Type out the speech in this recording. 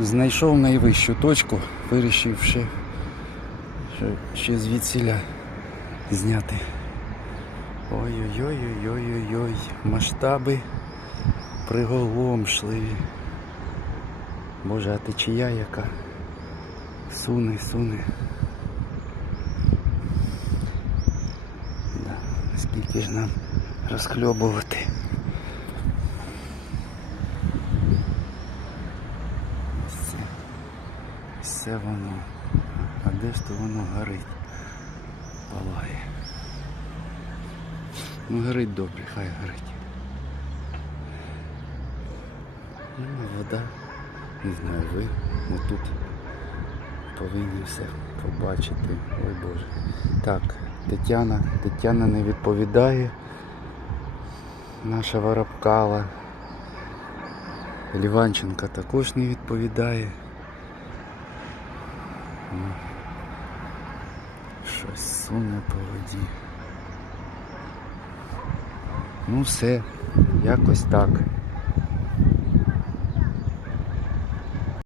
Знайшов найвищу точку, вирішив ще, ще, звідсіля зняти. Ой-ой-ой-ой-ой-ой. Масштаби приголомшливі. Боже, а течія яка? Суне, суне. Да. Скільки ж нам розхльобувати? Все, все воно. А де ж то воно горить? Палає. Ну горить добре, хай горить. Ну, вода. Не знаю, ви ми тут повинні все побачити. Ой Боже. Так, Тетяна. Тетяна не відповідає. Наша воробкала. Ліванченка також не відповідає. Щось суне по воді. Ну все, якось так.